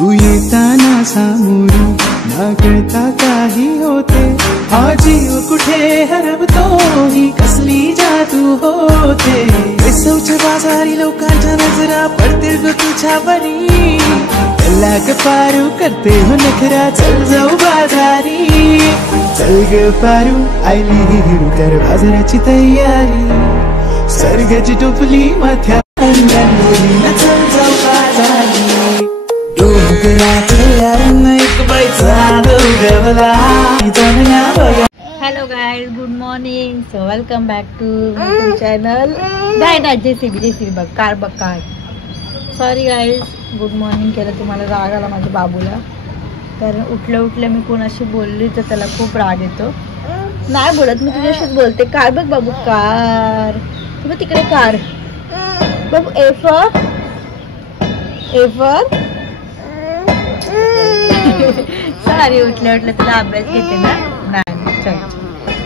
तू येताना सामोरी ना कळता काही होते, हा जीव कुठे हरवतो ही कसली जादू होते। वेसवच्या बाजारी लोकांच्या नजरा पडते ग तुझ्यावरी, लाग पारू करते हो नखरा, चल जाऊ बाजारी। चल ग पारू आयली हिरू कर बाजाराची तयारी, सर्गाची टोपली माथ्या मुलीला चल जाऊ बाजारी। Hello guys, good morning. So welcome back to channel गाय जेसीबी बघ कार बघ car. Sorry guys, good morning केलं तुम्हाला राग आला माझ्या बाबूला, तर उठल्या मी कोणाशी बोलली तर त्याला खूप राग येतो। नाही बोलत मी तुझ्याशीच बोलते। कार बघ बाबू कार, तुम्ही तिकडे car Babu. A for sorry, उठल्या तुला अभ्यास घेते ना। नाही चल,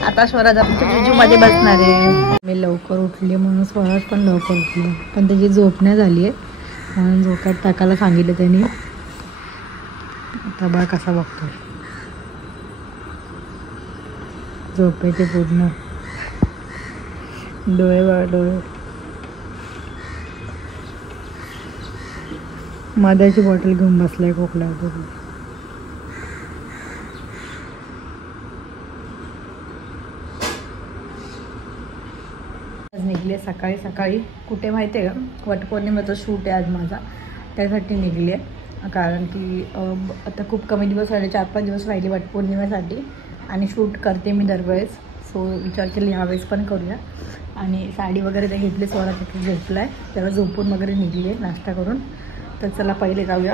आता स्वराज आमच्या जुजू मध्ये बसणार आहे। मी लवकर उठली म्हणून स्वराज पण लवकर उठली, पण त्याची झोप नाही झाली आहे म्हणून झोक्यात टाकायला सांगितलं त्यांनी। आता बघ कसा बघतो, झोपेचे पूर्ण डोळे मधाची बॉटल घेऊन बसलाय खोकला। निघले सकाळी कुठे माहिती आहे का, वटपौर्णिमेचा शूट आहे आज माझा, त्यासाठी निघले। कारण की आता खूप कमी दिवस राहिले, 4-5 दिवस राहिले वटपौर्णिमेसाठी, आणि शूट करते मी दरवेळेस। सो विचार केला यावेळेस पण करूया। आणि साडी वगैरे ते घेतली, स्वरा तिथे झोपला आहे, त्याला झोपून वगैरे निघली नाश्ता करून। तर चला पहिले जाऊया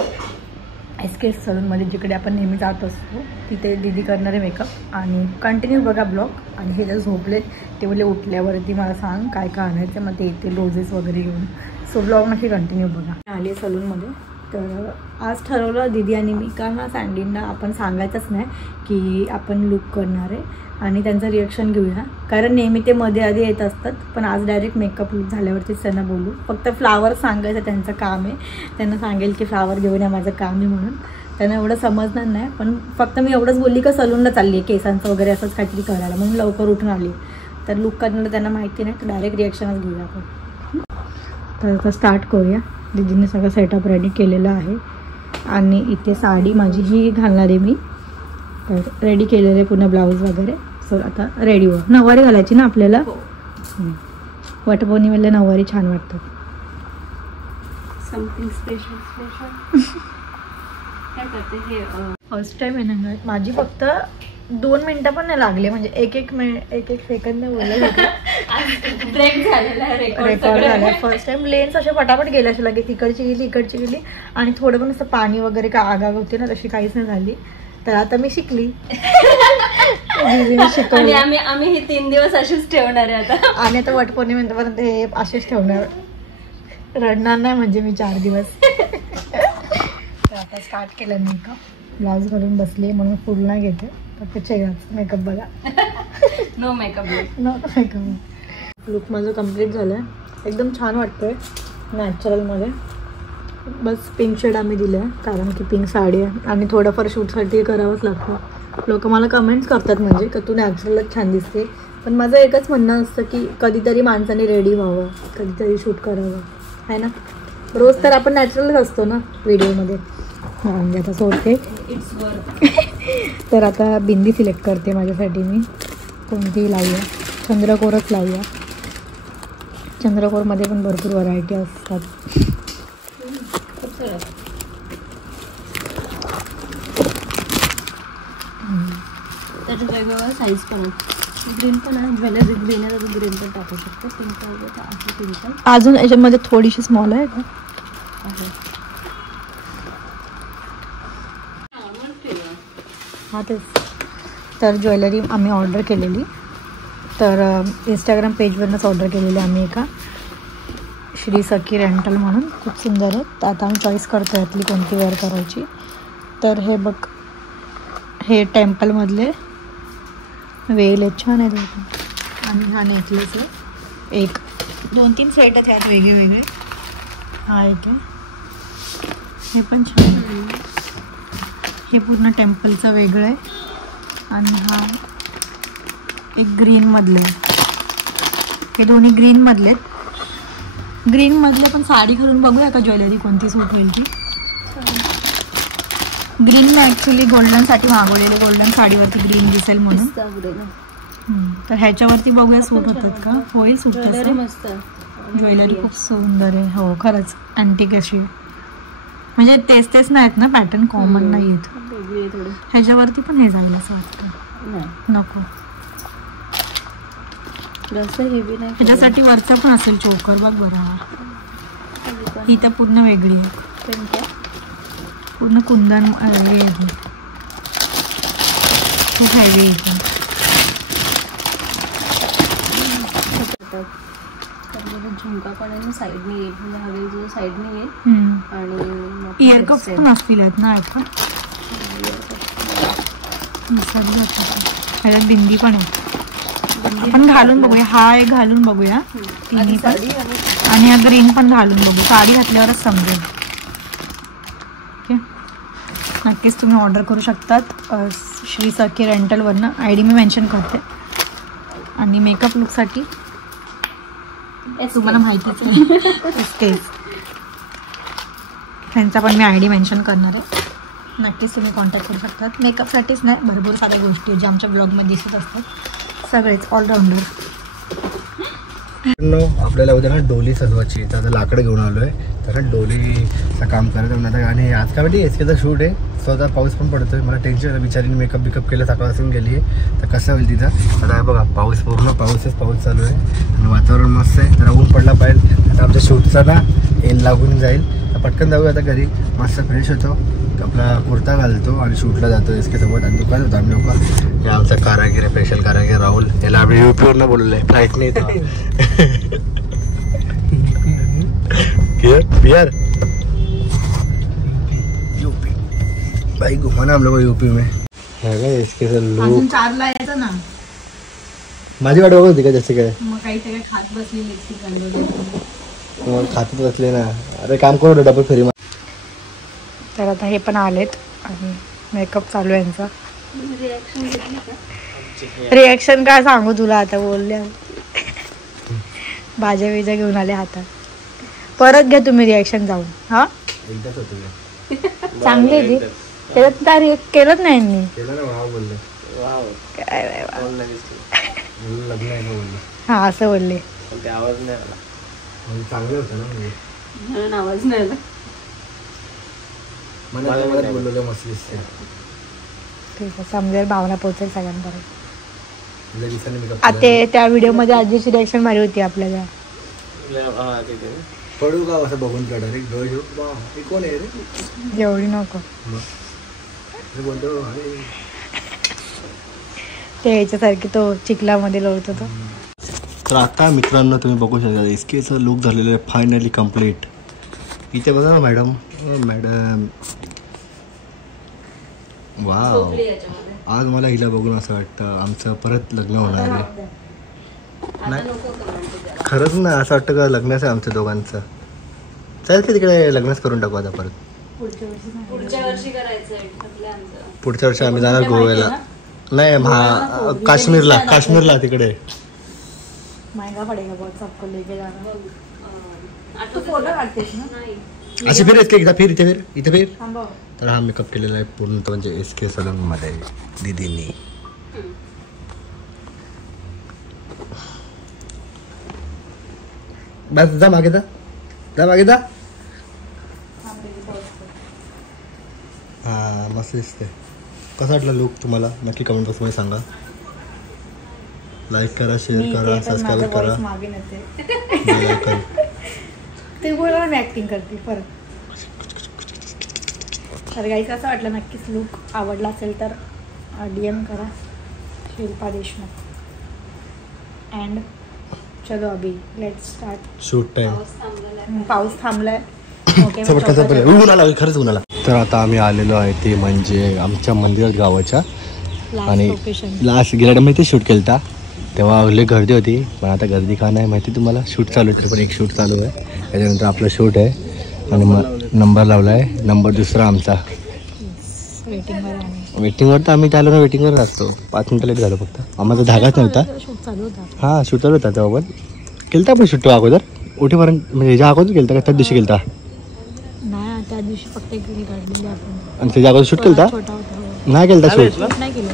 SK सलूनमध्ये, जिकडे आपण नेहमी जात असतो तिथे दीदी करणारे मेकअप। आणि कंटिन्यू बघा ब्लॉग। आणि हे जर झोपले ते बोलले उठल्यावरती मला सांग काय काय आणायचं, मग ते येते रोजेस वगैरे घेऊन। सो ब्लॉग नक्की कंटिन्यू बघा। आली सलूनमध्ये, तर आज ठरवलं दीदी आणि मी, कारण सँडींना आपण सांगायचंच नाही की आपण लुक करणार आहे, आणि त्यांचं रिॲक्शन घेऊया। कारण नेहमी ते मध्ये आधी येत असतात, पण आज डायरेक्ट मेकअप लुक झाल्यावरतीच त्यांना बोलू। फक्त फ्लावर सांगायचं त्यांचं काम आहे, त्यांना सांगेल की फ्लावर घेऊन या, माझं काम आहे म्हणून। त्यांना एवढं समजणार नाही, पण फक्त मी एवढंच बोलली का सलूनला चालली आहे केसांचं वगैरे असंच काहीतरी करायला, म्हणून लवकर उठून आली। तर लुक करण्याला त्यांना माहिती नाही, तर डायरेक्ट रिॲक्शनच घेऊया आपण। तर आता स्टार्ट करूया। दीदीने सगळं सेटअप रेडी केलेलं आहे, आणि इथे साडी माझी ही घालणार आहे मी, तर रेडी केलेलं आहे, पुन्हा ब्लाऊज वगैरे। सो आता रेडी हो, नऊवारी घालायची ना आपल्याला। वटपौर्णिमेला नऊवारी छान वाटतं, समथिंग स्पेशल। काय करते हे फर्स्ट टाइम आहे ना माझी, फक्त 2 मिनिटं पण नाही लागले, म्हणजे एक सेकंद बोलले ब्रेक झालेला आहे, रेकॉर्ड झाला। फर्स्ट टाइम लेन्स असे पटापट गेले, असे लगेच इकडची गेली, आणि थोडं पण असं पाणी वगैरे का आगाग होते ना, तशी काहीच नाही झाली। तर आता मी शिकली शिकवली, आम्ही हे 3 दिवस असेच ठेवणार आहे आता, आणि आता वटपौर्णिमेपर्यंत हे असेच ठेवणार, रडणार नाही म्हणजे मी 4 दिवस। तर आता स्टार्ट केलं मेकअप, ब्लाऊज घालून बसले म्हणून फुल नाही घेते, फक्त चेहऱ्याचा मेकअप बघा। नो मेकअप लुक माझं कम्प्लीट झालं आहे, एकदम छान वाटतोय नॅचरलमध्ये। बस पिंक शेड आम्ही दिलं आहे, कारण की पिंक साडी आहे, आणि थोडंफार शूटसाठी करावंच लागतं। लोक मला कमेंट्स करतात म्हणजे का तू नॅचरलच छान दिसते, पण माझं एकच म्हणणं असतं की कधीतरी माणसाने रेडी व्हावं, कधीतरी शूट करावं, आहे ना। रोज तर आपण नॅचरलच असतो ना व्हिडिओमध्ये। हां, म्हणजे आता सोडते तर आता बिंदी सिलेक्ट करते माझ्यासाठी मी, कोणतीही लावूया, चंद्रकोरच लावूया। चंद्रकोरमध्ये पण भरपूर व्हरायटी असतात। त्याची वेगवेगळ्या साईज पण आहे, ग्रीन पण आहे, ज्वेलरी ग्रीन आहे, ग्रीन पण टाकू शकतो, पिंक आहे, पिंक पण अजून याच्यामध्ये थोडीशी स्मॉल आहे का? हां तेच। तर ज्वेलरी आम्ही ऑर्डर केलेली, तर इंस्टाग्राम पेजवरूनच ऑर्डर केलेली आम्ही, एका श्री सखी रेंटल म्हणून, खूप सुंदर आहे। तर आता आम्ही चॉईस करतो यातली कोणती वेअर करायची। तर हे बघ, हे टेम्पलमधले वेल आहेत, छान आहेत, आणि हा नेकलेस आहे, 2-3 सेट आहेत वेगळे वेगळे। हा एक आहे, हे पण छान आहे। हे पूर्ण टेम्पलचं वेगळं आहे आणि हा एक ग्रीनमधलं आहे. हे दोन्ही ग्रीनमधले आहेत. ग्रीनमधले पण साडी घालून बघूया का ज्वेलरी कोणती सूट होईल ती. ग्रीन मी ॲक्च्युली गोल्डनसाठी मागवलेले, गोल्डन साडीवरती ग्रीन दिसेल म्हणून. तर ह्याच्यावरती बघूया सूट होतात का. होईल सूट तसं. मस्त ज्वेलरी खूप सुंदर आहे. हो खरंच अँटिक अशी आहे. म्हणजे तेच नाहीत ना पॅटर्न, कॉमन नाही आहेत. ह्याच्यावरती पण हे जाईल असं वाटतं. नको जास्त हेवी नाही. ह्याच्यासाठी वरचा पण असेल चोकर बघ बरं. ही तर पूर्ण वेगळी आहे. पूर्ण कुंदन हे खूप हेवी आहे. झुमका पण साईडने येईल, म्हणजे हवे जो साईडने येईल. आणि इयर कप्स पण असतील आहेत ना आता. ह्याच्यात बिंदी पण आहे. आपण घालून बघूया. हा एक घालून बघूया तिन्ही पण, आणि हा ग्रीन पण घालून बघू. साडी घातल्यावरच समजेल. ओके, नक्कीच तुम्ही ऑर्डर करू शकतात श्री सखी रेंटलवरनं. ID मी मेन्शन करते. आणि मेकअप लुकसाठी तुम्हाला माहितीच आहे त्यांचा पण मी ID मेन्शन करणार आहे. नक्कीच तुम्ही कॉन्टॅक्ट करू शकतात. मेकअपसाठीच नाही, भरपूर साऱ्या गोष्टी ज्या आमच्या ब्लॉगमध्ये दिसत असतात. सगळेच ऑलराऊंडर. आपल्याला उद्या ना डोली सजवायची, तर आता लाकडं घेऊन आलो आहे. तर डोलीचं काम करायचं आता. आणि आज काय माहिती SKचा शूट आहे. स्वतः पाऊस पण पडतो आहे. मला टेन्शन आहे. बिचारीने मेकअप केलं, सकाळपासून गेली आहे. तर कसं होईल तिथं. आता आहे बघा पाऊस, पूर्ण पाऊस चालू आहे आणि वातावरण मस्त आहे. जरा ऊन पडला पाहिजे. आता आमच्या शूटचा ना एल लागून जाईल. तर पटकन जाऊया आता घरी. मस्त फ्रेश होतो, आपला कुर्ता घालतो आणि शूटला जातो SKसोबत. आणि दुकान होतो आम्ही लोक. हे आमचा कारागीर आहे, स्पेशल कारागीर राहुल. याला आम्ही UPवरनं बोलवलं आहे, फ्लाईटने बिहार UP भाई घुमाना हम लोग UP में है का. SKचा लुक 4ला यायचं ना. माझी वाट बघत होती का जसे काय. मग काही सगळे खात बसलेले खातच बसले ना. अरे काम करू डबल फेरी. तर आता हे पण आलेत आणि मेकअप चालू आहे यांचा. रिॲक्शन काय सांगू तुला. आता बोलले भाज्या बिज्या घेऊन आले हातात. परत घ्या तुम्ही रिॲक्शन जाऊन. हा एकदाच होतो चांगली आहे ती. त्याच्यात काय रिॲक्ट केलंच नाही यांनी. काय हा असं बोलले. चांगलं होतं ना. आवाज नाही आला. बोललो मस्त दिसते. ठीक आहे, समजेल, भावना पोहोचेल सगळ्यांपर्यंत. आता त्या व्हिडिओ मध्ये आजीची रिॲक्शन भारी होती आपल्याला. पडू का असं बघून डायरेक्ट कोण आहे रे. एवढी नको बोलतो. ते याच्यासारखी तो चिखलामध्ये लोळतो तो. तर आता मित्रांनो तुम्ही बघू शकता SKचं लुक झालेलं आहे फायनली कम्प्लीट. इथे बघा ना मॅडम. वाव, आज मला हिला बघून असं वाटतं आमचं परत लग्न होणार आहे. नाही खरंच ना, असं वाटतं का लग्नच आहे आमच्या दोघांचं. चल की तिकडे लग्नच करून टाकू आता परत. पुढच्या वर्षी करायचं. पुढच्या वर्षी आम्ही जाणार गोव्याला. नाही काश्मीरला तिकडे. महंगा पडेगा बहुत सबको लेके जाना. तू फोटो काढतेस ना. अशी फिर इथे फिर. तर हा मेकअप केलेला आहे पूर्ण म्हणजे SK सलूनमध्ये दीदींनी. बस जा मागे जा. हा मस्त दिसते. कसा वाटला लुक तुम्हाला नक्की कमेंट बॉक्समध्ये सांगा. लाईक करा, शेअर करा, सबस्क्राईब करा. ते बोला मी ऍक्टिंग करते परत. तर गाईस असं वाटलं नक्कीच लुक आवडला असेल तर DM करा शिल्पा देशमुख. अँड चलो अभी लेट्स स्टार्ट शूट टाइम. पाऊस थांबलाय. खरंच उन्हाला. तर आता आम्ही आलेलो आहे ते म्हणजे आमच्या मंदिरात गावाच्या. आणि लास्ट गेल्या टाइम ते शूट केलं तेव्हा लई गर्दी होती. पण आता गर्दी का नाही माहिती तुम्हाला. शूट चालू आहे, पण एक शूट चालू आहे. त्याच्यानंतर आपलं शूट आहे आणि मग नंबर लावला आहे. नंबर दुसरा आमचा. वेटिंगवर आहे. वेटिंगवर तर आम्ही त्याला वेटिंगवरच असतो. 5 मिनिटं लेट झालं फक्त. आम्हाला धागाच नव्हता. शूट चालू होता. हां शूट चालू होता तेव्हा पण. केलता पण शूट अगोदर ओटीपर्यंत म्हणजे ह्याच्या अगोदर केलता का त्याच दिवशी केलता? नाही त्या दिवशी फक्त एक रील काढलेली आपण. आणि त्याच्या अगोदर शूट केलता? छोटा होता. नाही केलता शूट. शूट नाही केलं.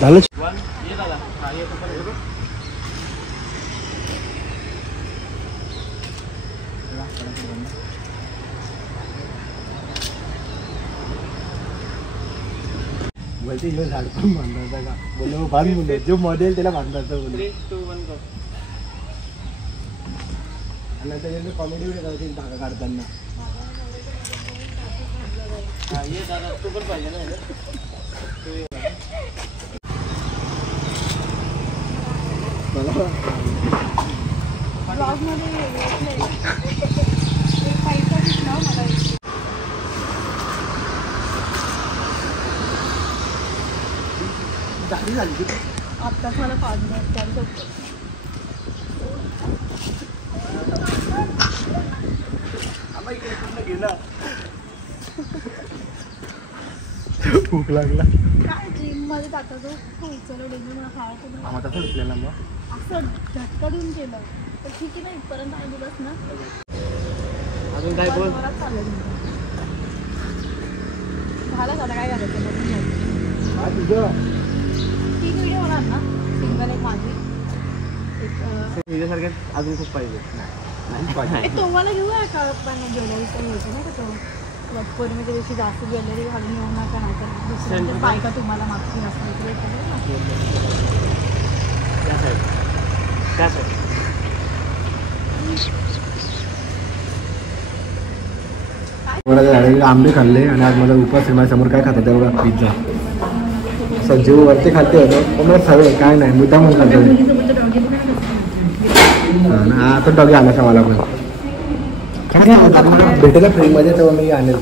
झालं. बोलते झाड पण बांधायचा का बोललो बांध बोललो जो मॉडेल त्याला बांधायचं बोललो. आणि त्याच्यानंतर कॉमेडी व्हिडिओ करायची धागा काढताना. तू पण पाहिजे ना. आत्ताच मला 5 मिनिट भूक लागला. काय जिम मध्ये जाता तो उचललं डेली मला खायला आम्हाला तसं उचलेला मग असं झटका देऊन केलं तर ठीक आहे ना. इथपर्यंत आहे दिवस ना. अजून काय बोल. चालेल झालं आता काय करायचं तुझं 3 व्हिडिओ होणार ना. सिंगल एक माझी तुझ्यासारखे अजून खूप पाहिजे. तुम्हाला घेऊया का पण ज्वेलरीचं घ्यायचं नाही का तो वटपौर्णिमेच्या दिवशी जास्त ज्वेलरी घालून येऊ नका. नाही तर दुसऱ्यांच्या बायका तुम्हाला मागची नसतात. आंबे खाल्ले आणि आज माझा उपास आहे. माझ्यासमोर काय खातात तेव्हा पिझ्झा. संजीव वरती खाते होतं पण मला सवय काय नाही मुद्दा म्हणून खातो. आता डॉगी आला का मला पण काय भेटेल फ्रीमध्ये तेव्हा मी आणेल.